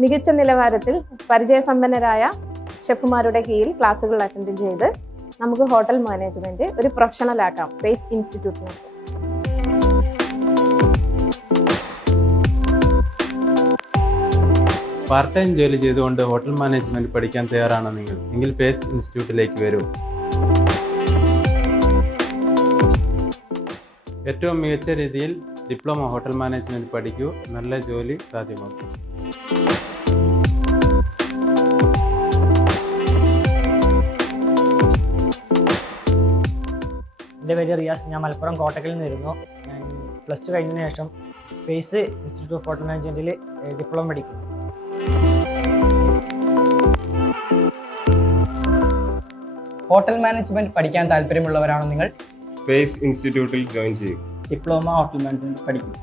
മികച്ച നിലവാരത്തിൽ പരിചയസമ്പന്നരായ ഷെഫുമാരുടെ കീഴിൽ ക്ലാസ്സുകൾ അറ്റൻഡ് ചെയ്ത് നമുക്ക് ഹോട്ടൽ മാനേജ്മെന്റ് ഒരു പ്രൊഫഷണൽ ആക്കാം പേസ് ഇൻസ്റ്റിറ്റ്യൂട്ടിന്. പാർട്ട് ടൈം ജോലി ചെയ്തുകൊണ്ട് ഹോട്ടൽ മാനേജ്മെന്റ് പഠിക്കാൻ തയ്യാറാണ് നിങ്ങൾ എങ്കിൽ പേസ് ഇൻസ്റ്റിറ്റ്യൂട്ടിലേക്ക് വരൂ. ഏറ്റവും മികച്ച രീതിയിൽ ഡിപ്ലോമ ഹോട്ടൽ മാനേജ്മെന്റ് പഠിക്കൂ, നല്ല ജോലി സാധ്യമാക്കൂ. എൻ്റെ പേര് റിയാസ്. ഞാൻ മലപ്പുറം കോട്ടക്കലിൽ നിന്ന് വരുന്നു. ഞാൻ +2 കഴിഞ്ഞതിന് ശേഷം പേസ് ഇൻസ്റ്റിറ്റ്യൂട്ട് ഓഫ് ഹോട്ടൽ മാനേജ്മെൻറ്റിൽ ഡിപ്ലോമ പഠിക്കുന്നു. ഹോട്ടൽ മാനേജ്മെന്റ് പഠിക്കാൻ താല്പര്യമുള്ളവരാണോ നിങ്ങൾ? പേസ് ഇൻസ്റ്റിറ്റ്യൂട്ടിൽ ജോയിൻ ചെയ്യും. ഡിപ്ലോമ ഹോട്ടൽ മാനേജ്മെന്റ് പഠിക്കും.